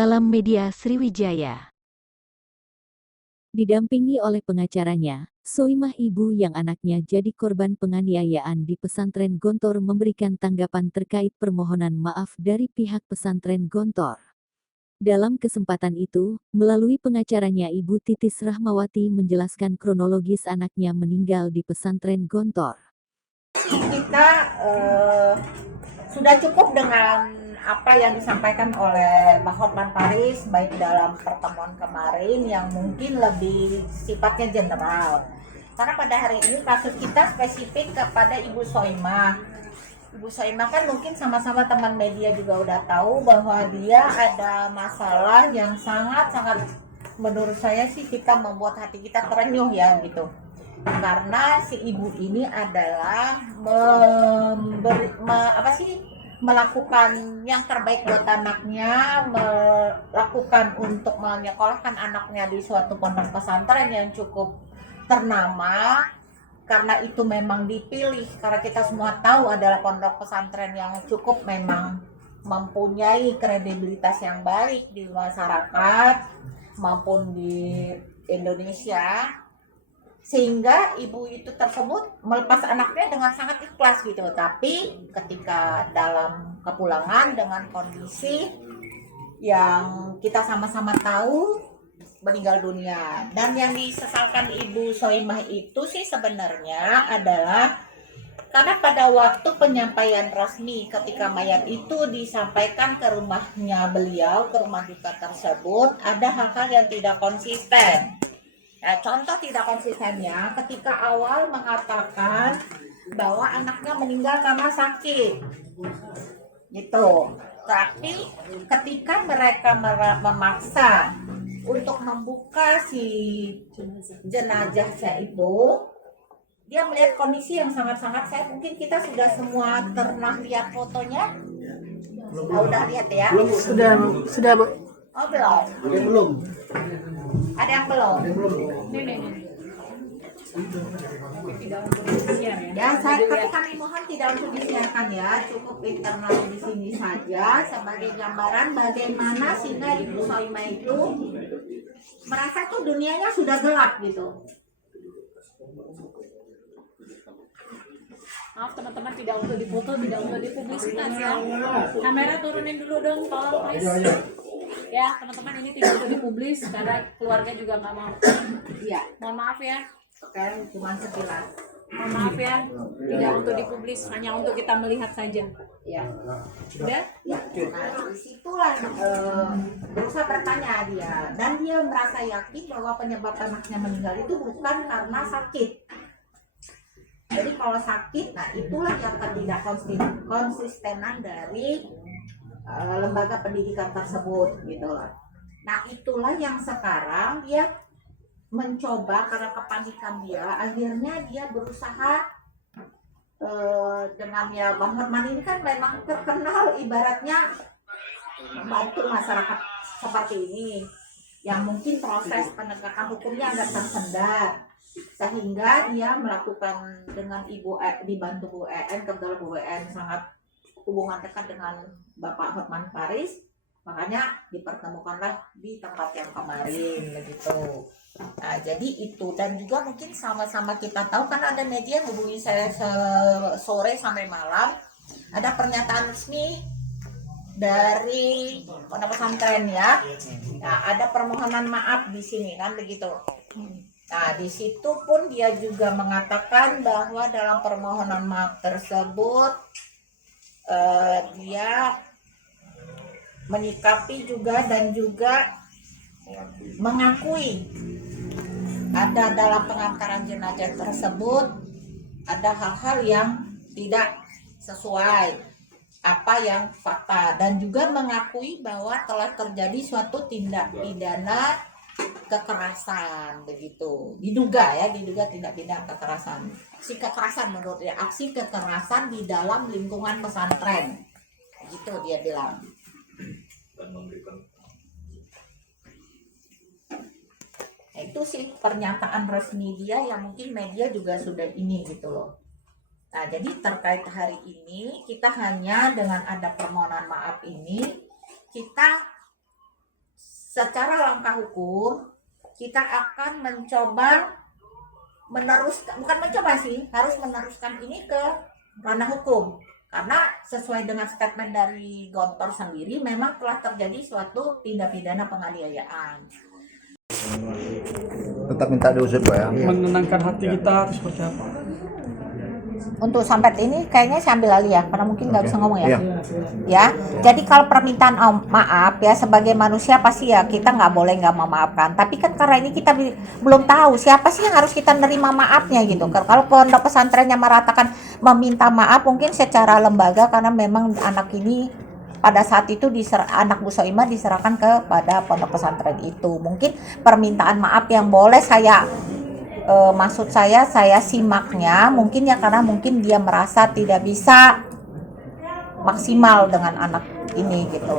Salam Media Sriwijaya. Didampingi oleh pengacaranya, Soimah ibu yang anaknya jadi korban penganiayaan di pesantren Gontor memberikan tanggapan terkait permohonan maaf dari pihak pesantren Gontor. Dalam kesempatan itu, melalui pengacaranya Ibu Titis Rahmawati menjelaskan kronologis anaknya meninggal di pesantren Gontor. Kita sudah cukup dengan apa yang disampaikan oleh Pak Hotman Paris baik dalam pertemuan kemarin yang mungkin lebih sifatnya general. Karena pada hari ini kasus kita spesifik kepada Ibu Soimah. Ibu Soimah kan mungkin sama-sama teman media juga udah tahu bahwa dia ada masalah yang sangat-sangat menurut saya sih kita membuat hati kita terenyuh ya gitu. Karena si ibu ini adalah melakukan yang terbaik buat anaknya, melakukan untuk menyekolahkan anaknya di suatu pondok pesantren yang cukup ternama, karena itu memang dipilih, karena kita semua tahu adalah pondok pesantren yang cukup memang mempunyai kredibilitas yang baik di masyarakat maupun di Indonesia, sehingga ibu itu tersebut melepas anaknya dengan sangat ikhlas gitu. Tapi ketika dalam kepulangan dengan kondisi yang kita sama-sama tahu meninggal dunia, dan yang disesalkan Ibu Soimah itu sih sebenarnya adalah karena pada waktu penyampaian resmi ketika mayat itu disampaikan ke rumahnya beliau, ke rumah duka tersebut, ada hal-hal yang tidak konsisten. Nah, contoh tidak konsistennya ketika awal mengatakan bahwa anaknya meninggal karena sakit gitu, tapi ketika mereka memaksa untuk membuka si jenazahnya itu, dia melihat kondisi yang sangat-sangat, saya mungkin kita sudah semua pernah lihat fotonya. Udah lihat ya? Sudah Bu. Oh belum? Ada yang belum? Nih. Ya, tapi kami mohon tidak untuk disiarkan ya, cukup internal di sini saja sebagai gambaran bagaimana sehingga Ibu Soimah itu merasa tuh dunianya sudah gelap gitu. Maaf teman-teman, tidak untuk difoto, tidak untuk dipublisitas ya. Kamera turunin dulu dong, tolong please. Ya teman-teman, ini tidak untuk dipublis karena keluarga juga nggak mau. Iya. Mohon maaf ya. Oke, cuma sekilas. Mohon maaf ya, tidak untuk dipublis, hanya untuk kita melihat saja. Ya. Udah? Ya. Nah, disitulah berusaha bertanya dia, dan dia merasa yakin bahwa penyebab anaknya meninggal itu bukan karena sakit. Jadi kalau sakit, nah itulah yang tidak konsistenan dari lembaga pendidikan tersebut gitu loh. Nah itulah yang sekarang dia mencoba, karena kepanikan dia, akhirnya dia berusaha dengan ya Bang Hotman ini kan memang terkenal ibaratnya membantu masyarakat seperti ini yang mungkin proses penegakan hukumnya agak tersendat, sehingga dia melakukan dengan dibantu Bu EN, kebetulan Bu EN sangat hubungan dekat dengan Bapak Hotman Paris, makanya dipertemukanlah di tempat yang kemarin begitu. Nah, jadi itu, dan juga mungkin sama-sama kita tahu karena ada media hubungi saya sore sampai malam, ada pernyataan resmi dari pondok pesantren ya. Nah, ada permohonan maaf di sini kan begitu. Nah, di situ pun dia juga mengatakan bahwa dalam permohonan maaf tersebut dia menyikapi juga dan juga mengakui ada dalam pengantaran jenazah tersebut ada hal-hal yang tidak sesuai apa yang fakta, dan juga mengakui bahwa telah terjadi suatu tindak pidana kekerasan begitu, diduga tindak pidana kekerasan, aksi kekerasan menurut dia, aksi kekerasan di dalam lingkungan pesantren gitu dia bilang. Nah, itu sih pernyataan resmi dia yang mungkin media juga sudah ini gitu loh. Nah, jadi terkait hari ini kita hanya dengan ada permohonan maaf ini, kita secara langkah hukum kita akan mencoba meneruskan, bukan mencoba sih, harus meneruskan ini ke ranah hukum. Karena sesuai dengan statement dari Gontor sendiri memang telah terjadi suatu tindak pidana penganiayaan. Tetap minta diusut Pak ya. Menenangkan hati kita atau seperti apa? Untuk sampai ini kayaknya saya ambil alih ya, karena mungkin nggak bisa ngomong ya. Iya. Ya, jadi kalau permintaan maaf ya sebagai manusia pasti ya kita nggak boleh nggak memaafkan. Tapi kan karena ini kita belum tahu siapa sih yang harus kita nerima maafnya gitu. Kalau pondok pesantrennya meratakan meminta maaf mungkin secara lembaga karena memang anak ini pada saat itu anak Bu Soimah diserahkan kepada pondok pesantren itu. Mungkin permintaan maaf yang boleh saya maksud saya simaknya mungkin ya karena mungkin dia merasa tidak bisa maksimal dengan anak ini gitu.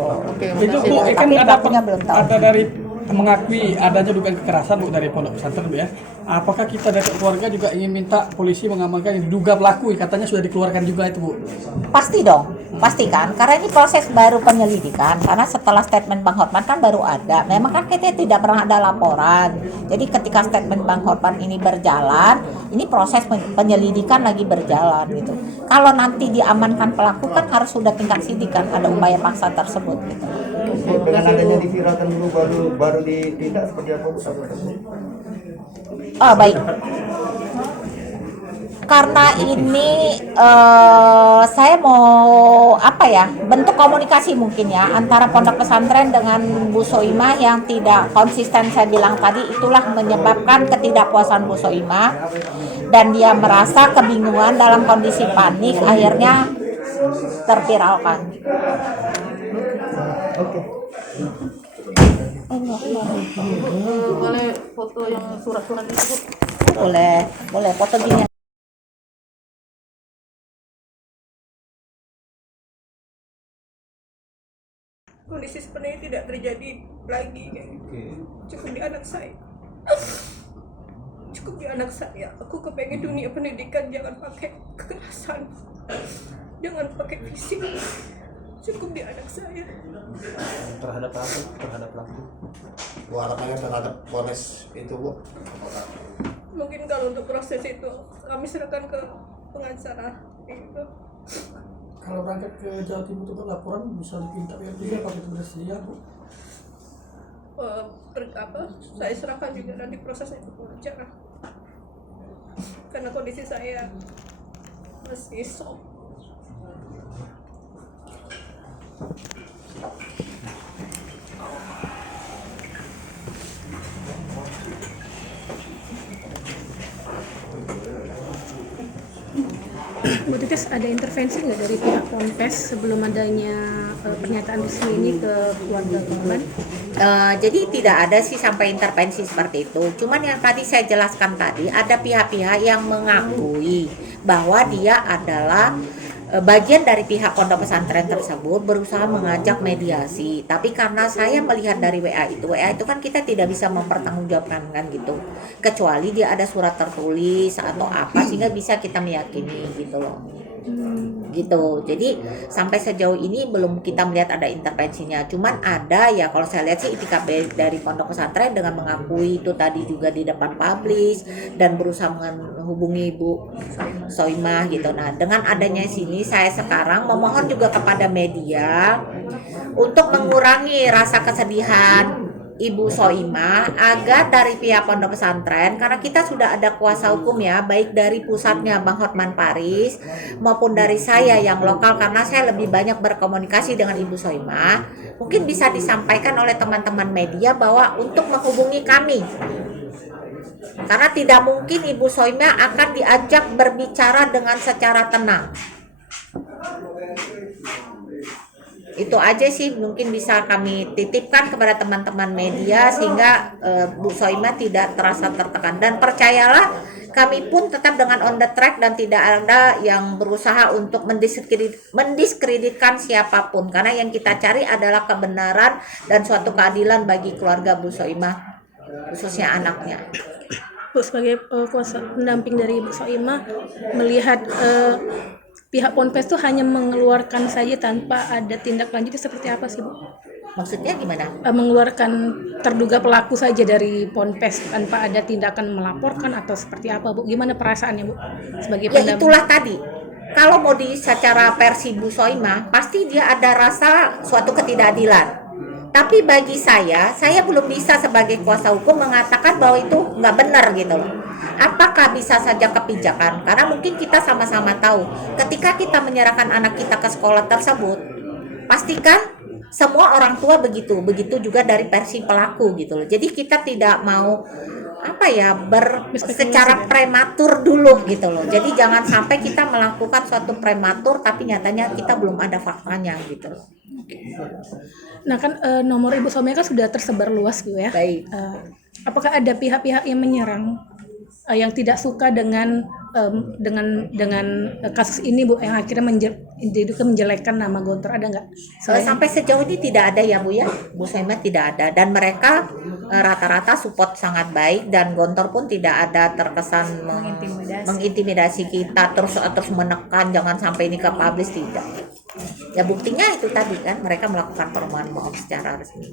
Itu Bu, kan Tapi ada pelakunya belum tahu. ada dari mengakui adanya dugaan kekerasan Bu dari pondok pesantren Bu ya. Apakah kita dari keluarga juga ingin minta polisi mengamankan yang diduga pelaku? Katanya sudah dikeluarkan juga itu Bu. Pasti dong, pasti kan, karena ini proses baru penyelidikan, karena setelah statement Bang Hotman kan baru ada, memang kan kita tidak pernah ada laporan, jadi ketika statement Bang Hotman ini berjalan, ini proses penyelidikan lagi berjalan gitu. Kalau nanti diamankan pelaku kan harus sudah tingkat sidik kan, ada upaya paksa tersebut gitu. Dengan adanya diviralkan dulu baru ditindak seperti apa Bu? Oh baik. Karena ini saya mau apa ya, bentuk komunikasi mungkin ya antara pondok pesantren dengan Bu Soimah yang tidak konsisten saya bilang tadi, itulah menyebabkan ketidakpuasan Bu Soimah dan dia merasa kebingungan dalam kondisi panik akhirnya terviralkan. Oke. Boleh foto yang surat-surat itu Bu? Boleh foto gini. Kondisi seperti ini tidak terjadi lagi. Cukup di anak saya. Cukup di anak saya. Aku kepengen dunia pendidikan jangan pakai kekerasan, jangan pakai fisik. Cukup di anak saya. Terhadap pelaku. Bu, harapannya terhadap Polres itu Bu? Mungkin kalau untuk proses itu kami serahkan ke pengacara itu. Kalau berangkat ke Jawa Timur untuk laporan bisa diminta pihak juga kalau itu bersedia Bu. Saya serahkan juga nanti prosesnya ke pengacara. Karena kondisi saya masih shock. Bu Titis, ada intervensi nggak dari pihak Ponpes sebelum adanya pernyataan resmi ini ke keluarga korban? Jadi tidak ada sih sampai intervensi seperti itu. Cuman yang tadi saya jelaskan tadi, ada pihak-pihak yang mengakui bahwa dia adalah bagian dari pihak pondok pesantren tersebut berusaha mengajak mediasi. Tapi karena saya melihat dari WA itu kan kita tidak bisa mempertanggungjawabkan kan gitu. Kecuali dia ada surat tertulis atau apa sehingga bisa kita meyakini gitu loh. Gitu. Jadi sampai sejauh ini belum kita melihat ada intervensinya. Cuman ada ya kalau saya lihat sih itikad dari pondok pesantren dengan mengakui itu tadi juga di depan publis dan berusaha menghubungi Bu Soimah gitu. Nah, dengan adanya sini saya sekarang memohon juga kepada media untuk mengurangi rasa kesedihan Ibu Soimah agar dari pihak pondok pesantren, karena kita sudah ada kuasa hukum ya, baik dari pusatnya Bang Hotman Paris maupun dari saya yang lokal, karena saya lebih banyak berkomunikasi dengan Ibu Soimah, mungkin bisa disampaikan oleh teman-teman media bahwa untuk menghubungi kami, karena tidak mungkin Ibu Soimah akan diajak berbicara dengan secara tenang. Itu aja sih mungkin bisa kami titipkan kepada teman-teman media sehingga Bu Soimah tidak terasa tertekan, dan percayalah kami pun tetap dengan on the track dan tidak ada yang berusaha untuk mendiskreditkan siapapun, karena yang kita cari adalah kebenaran dan suatu keadilan bagi keluarga Bu Soimah, khususnya anaknya. Bu, sebagai kuasa pendamping dari Bu Soimah, melihat pihak Ponpes itu hanya mengeluarkan saja tanpa ada tindak lanjut, seperti apa sih Bu? Maksudnya gimana? Mengeluarkan terduga pelaku saja dari Ponpes tanpa ada tindakan melaporkan atau seperti apa, Bu? Gimana perasaannya, Bu? Sebagai Ya pendamping. itulah tadi. Kalau mau secara versi Bu Soimah, pasti dia ada rasa suatu ketidakadilan. Tapi bagi saya belum bisa sebagai kuasa hukum mengatakan bahwa itu nggak benar gitu loh. Apakah bisa saja kebijakan? Karena mungkin kita sama-sama tahu, ketika kita menyerahkan anak kita ke sekolah tersebut, pastikan semua orang tua begitu juga dari versi pelaku gitu loh. Jadi kita tidak mau secara prematur dulu gitu loh. Jadi jangan sampai kita melakukan suatu prematur tapi nyatanya kita belum ada faktanya gitu loh. Nah kan nomor Ibu Soimah kan sudah tersebar luas, Bu ya. Baik. Apakah ada pihak-pihak yang menyerang yang tidak suka dengan kasus ini, Bu, yang akhirnya diduga menjelekkan nama Gontor, ada nggak? Sampai sejauh ini tidak ada ya Bu ya, Bu Soimah tidak ada, dan mereka rata-rata support sangat baik, dan Gontor pun tidak ada terkesan mengintimidasi kita terus menekan jangan sampai ini ke publish, tidak. Ya buktinya itu tadi kan mereka melakukan permohonan maaf secara resmi.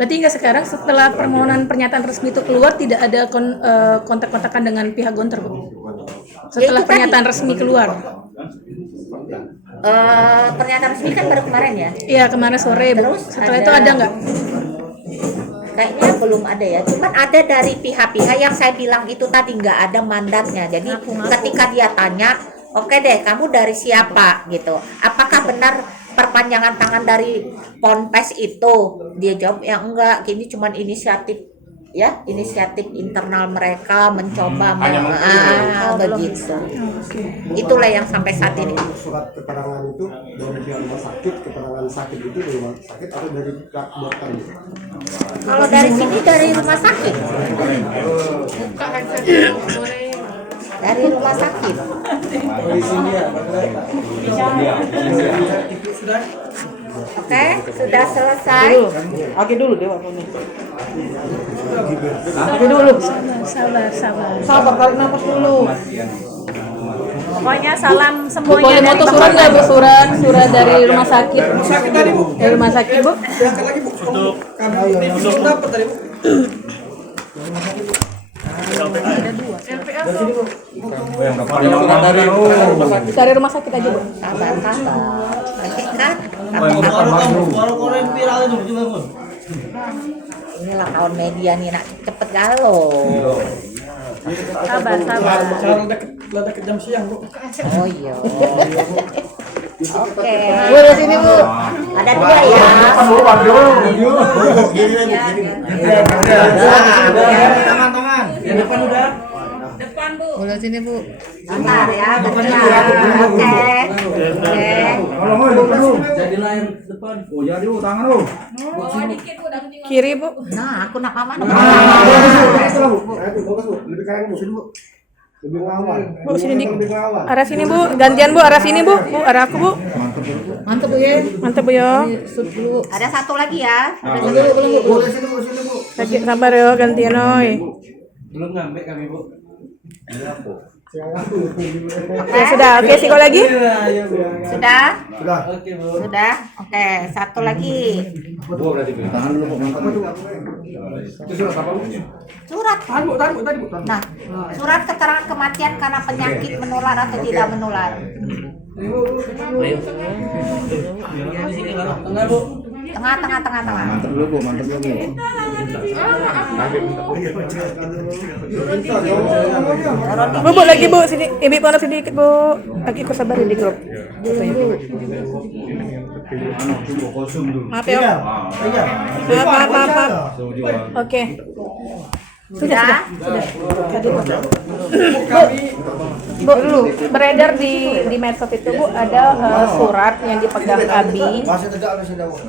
Berarti hingga sekarang setelah permohonan pernyataan resmi itu keluar tidak ada kontak-kontakan dengan pihak Gontor, Bu? Setelah Ya, pernyataan tadi resmi keluar? Pernyataan resmi kan baru kemarin ya. Iya, kemarin sore, Bu. Terus Setelah itu ada nggak? Kayaknya belum ada ya, cuman ada dari pihak-pihak yang saya bilang itu tadi nggak ada mandatnya. Jadi ketika dia tanya, oke deh kamu dari siapa gitu, apakah benar perpanjangan tangan dari Ponpes itu? Dia jawab ya enggak, ini cuman inisiatif internal mereka mencoba begitu. Itulah yang sampai saat ini. Surat keterangan itu dari pihak rumah sakit, keterangan sakit itu dari rumah sakit atau dari pihak dokter? Kalau dari sini dari rumah sakit. Dari rumah sakit. Oke, sudah selesai. Oke dulu Dewa. Sabar. Sabar, tarik nafas dulu. Pokoknya salam Bu, semuanya boleh dari foto Bapak. surat nggak, Bu? Surat dari rumah sakit. Dari rumah sakit, Bu. Diangkat lagi Bu. Untuk kami dapat tadi Bu. Dari rumah sakit aja, Bu. Sabar. Kan? Inilah kawan media nih, nak cepet galau. Sabar. Kalau deket jam siang Bu. Oh iya. Oke. Bu, di sini, Bu. Ada dua ya. Tangan. Yang depan udah. Depan, Bu. Boleh sini, Bu. Bentar ya, bentar. Oke. Jadi lahir depan. Oh jadi tangan lu. Dikit, Bu, dapat tinggal. Kiri, Bu. Nah, aku nak mana? Lebih kanan Bu, sini Bu. Lebih ngawal. Bu, sini dik. Lebih ngawal. Arah sini, Bu. Gantian, Bu. Arah sini, Bu. Bu, arah aku, Bu. Mantap Bu ya. Mantap, Bu, yo. Ada satu lagi ya. Ada satu Boleh lagi. sini Bu. Sakit, sabar, yo. Gantian, oi. Belum ngambil kami Bu. Ya, sudah. Oke, siko lagi. Sudah? Sudah. Oke Bu. Sudah? Oke, satu lagi. Tangan dulu Bu. Mantap Bu. Itu surat apa Bu? Surat. Tadi Bu. Nah, surat keterangan kematian karena penyakit menular atau tidak menular. Tengah Bu. Tengah. Mantap dulu Bu, mantap lagi. Bu, Bu, lagi, Bu. Sini. Ibu panas sedikit, Bu. Lagi aku sabar di grup. Maaf, ya. Maaf. Oke. Sudah. Tadi, Bu. Bu, beredar di medsos itu, Bu, ada surat yang dipegang Abi, Masih tegak masih Bu.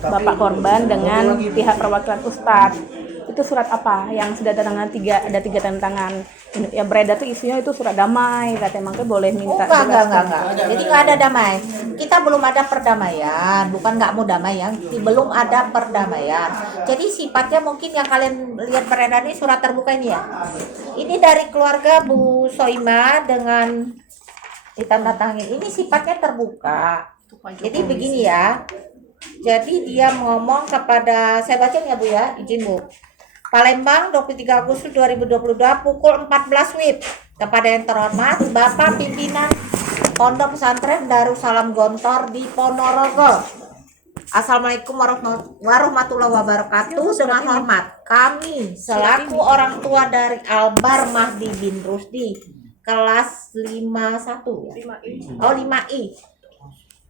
Bapak korban dengan pihak perwakilan Ustadz. Itu surat apa yang sudah ada tiga tanda tangan? Yang beredar tuh isunya itu surat damai, katanya makanya boleh minta. Enggak. Jadi nggak ada damai. Kita belum ada perdamaian, bukan nggak mau damai ya. Belum ada perdamaian. Jadi sifatnya mungkin yang kalian lihat beredar ini surat terbuka ini ya. Ini dari keluarga Bu Soimah dengan ditandatangani. Ini sifatnya terbuka. Jadi begini ya. Jadi dia ngomong kepada, saya baca ya Bu ya, izin Bu. Palembang 23 Agustus 2022 pukul 14 WIB. Kepada yang terhormat Bapak Pimpinan Pondok Pesantren Darussalam Gontor di Ponorogo. Assalamualaikum warahmatullahi wabarakatuh. Dengan hormat, kami selaku orang tua dari Albar Mahdi bin Rusdi kelas 51 ya? 5I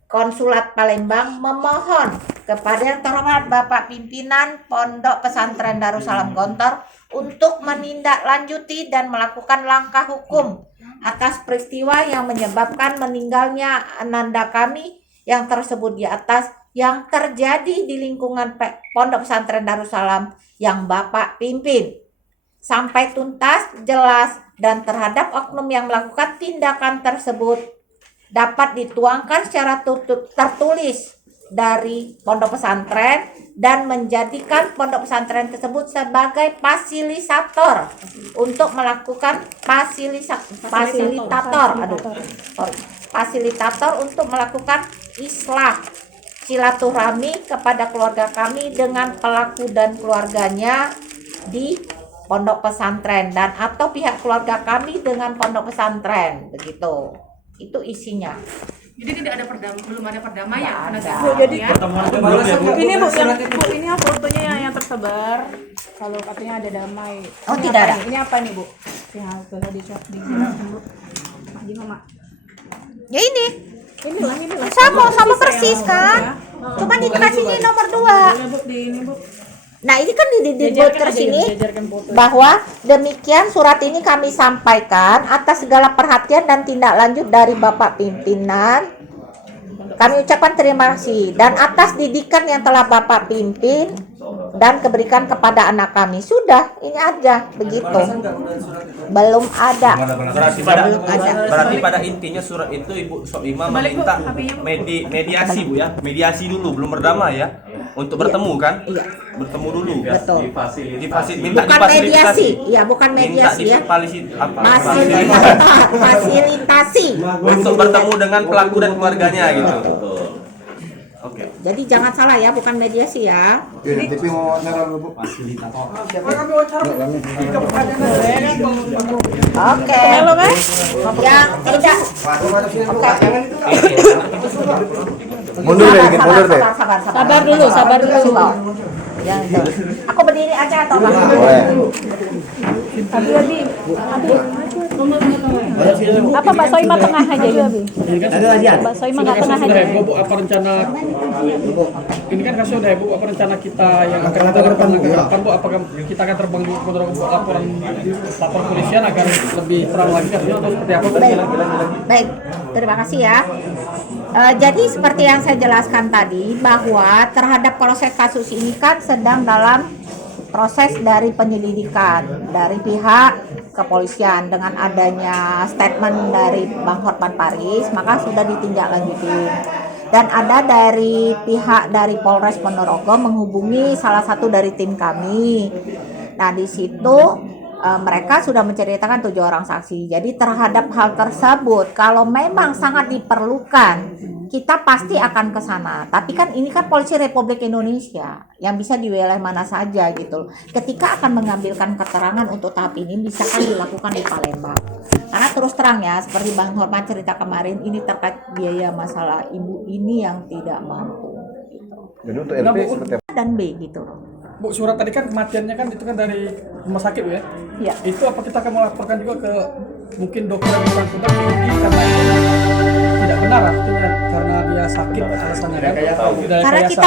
Konsulat Palembang memohon kepada yang terhormat Bapak Pimpinan Pondok Pesantren Darussalam Gontor untuk menindaklanjuti dan melakukan langkah hukum atas peristiwa yang menyebabkan meninggalnya ananda kami yang tersebut di atas yang terjadi di lingkungan Pondok Pesantren Darussalam yang Bapak pimpin. Sampai tuntas, jelas, dan terhadap oknum yang melakukan tindakan tersebut dapat dituangkan secara tertulis dari pondok pesantren dan menjadikan pondok pesantren tersebut sebagai fasilitator untuk melakukan fasilitator untuk melakukan islah silaturahmi kepada keluarga kami dengan pelaku dan keluarganya di pondok pesantren dan atau pihak keluarga kami dengan pondok pesantren, begitu. Itu isinya. Jadi tidak ada belum ada perdamaian. Bu, jadi ya. ini Bu, ini fotonya yang tersebar. Kalau katanya ada damai. Oh, Ini tidak apa ada. nih? Ini apa nih Bu? Yang sudah dijelaskan Bu. Di Mama. Ya ini Ini lah. sama persis kan. Cuma dikasih ini nomor 2. Boleh Bu, di ini Bu. Nah ini kan dibuat ke sini Jajarkan foto. bahwa demikian surat ini kami sampaikan atas segala perhatian dan tindak lanjut dari Bapak Pimpinan. Kami ucapkan terima kasih dan atas didikan yang telah Bapak pimpin dan keberikan kepada anak kami. Sudah, ini aja begitu. Belum ada. Berarti pada intinya surat itu Ibu Soimah meminta mediasi Bu ya. Mediasi dulu, belum berdamai ya. Untuk bertemu kan? Iya. Bertemu dulu. Betul. Minta Bukan mediasi, ya bukan mediasi ya. Fasilitasi. Untuk bertemu dengan pelaku dan keluarganya gitu. Oke. Jadi jangan salah ya, bukan mediasi ya. Oke, TV mau wawancara dulu Bu. Fasilitator. Oke. Yang tidak. Mundur deh, dikit mundur deh. Sabar dulu. Yang itu. Aku berdiri aja atau apa? Apa Pak Soimah tengah aja Abi? Pak Soimah nggak tengah aja. Bu, apa rencana ini kan kasus udah Bu, apa rencana kita yang akan kita terbang ke depan Bu, apakah kita akan terbang di Ponorogo lapor polisian agar lebih terang lagi kasusnya atau seperti apa? Baik, terima kasih ya. Jadi seperti yang saya jelaskan tadi bahwa terhadap proses kasus ini kan sedang dalam proses dari penyelidikan dari pihak kepolisian dengan adanya statement dari Bang Hotman Paris maka sudah ditindaklanjuti dan ada dari pihak dari Polres Ponorogo menghubungi salah satu dari tim kami. Nah di situ mereka sudah menceritakan 7 orang saksi. Jadi terhadap hal tersebut kalau memang sangat diperlukan kita pasti akan ke sana. Tapi kan ini kan Polisi Republik Indonesia yang bisa di wilayah mana saja gitu. Ketika akan mengambilkan keterangan untuk tahap ini bisa kan dilakukan di Palembang. Karena terus terang ya seperti Bang Hormat cerita kemarin ini terkait biaya masalah ibu ini yang tidak mampu gitu. Jadi untuk LP seperti apa? Dan B gitu. Bu, surat tadi kan kematiannya kan itu kan dari rumah sakit Bu ya? Iya. Itu apa kita akan melaporkan juga ke mungkin dokter yang bersangkutan karena itu tidak benar artinya karena dia sakit alasannya kan? Karena kita